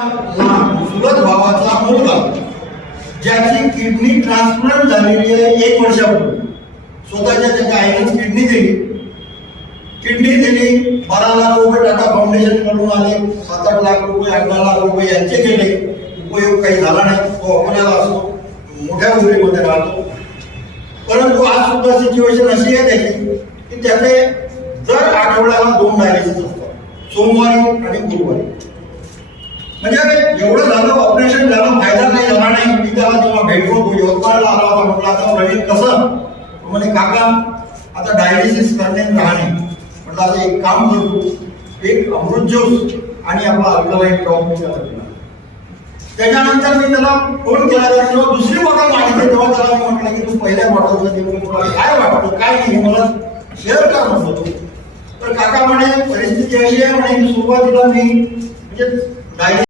चुलत भावाचा मुलगा ज्याची किडनी ट्रान्सप्लांट झालेली आहे 1 वर्षापूर्वी, स्वतःच्या त्याच्या आईने किडनी दिली 12 लाख रुपये टाटा फाउंडेशन कडून आले, 7-8 लाख रुपये 18 लाख रुपये यांचे गेले, उपयोग काही झाला नाही. तो आपल्याला असतो मोठ्या उंबरीमध्ये राहतो. परंतु आज सुद्धा सिच्युएशन अशी आहे त्याची की त्याचे दर आठवड्याला 2 डायलिसिस असतात, सोमवारी आणि गुरुवारी. म्हणजे एवढं झालं, ऑपरेशन झालं, फायदा काही झाला नाही. मी त्याला जेव्हा भेटलो यवतमाळला आला होता, म्हटलं आता रवी कसं, म्हणे काका आता डायलिसिस करणे राहणे. म्हटलं आता एक काम करतो, एक अमृत ज्यूस आणि आपला अल्कलाईन ड्रॉप मी त्याला दिला. त्याच्यानंतर मी त्याला फोन केला, जेव्हा दुसरी बॉटल मागितली तेव्हा त्याला मी म्हटलं की तू पहिल्या बॉटलचं देऊन तुला काय वाटतं, काय नाही मला शेअर कर म्हणतो. तर काका म्हणे परिस्थिती अशी आहे म्हणे, सुरुवातीला मी म्हणजे डायलिसिस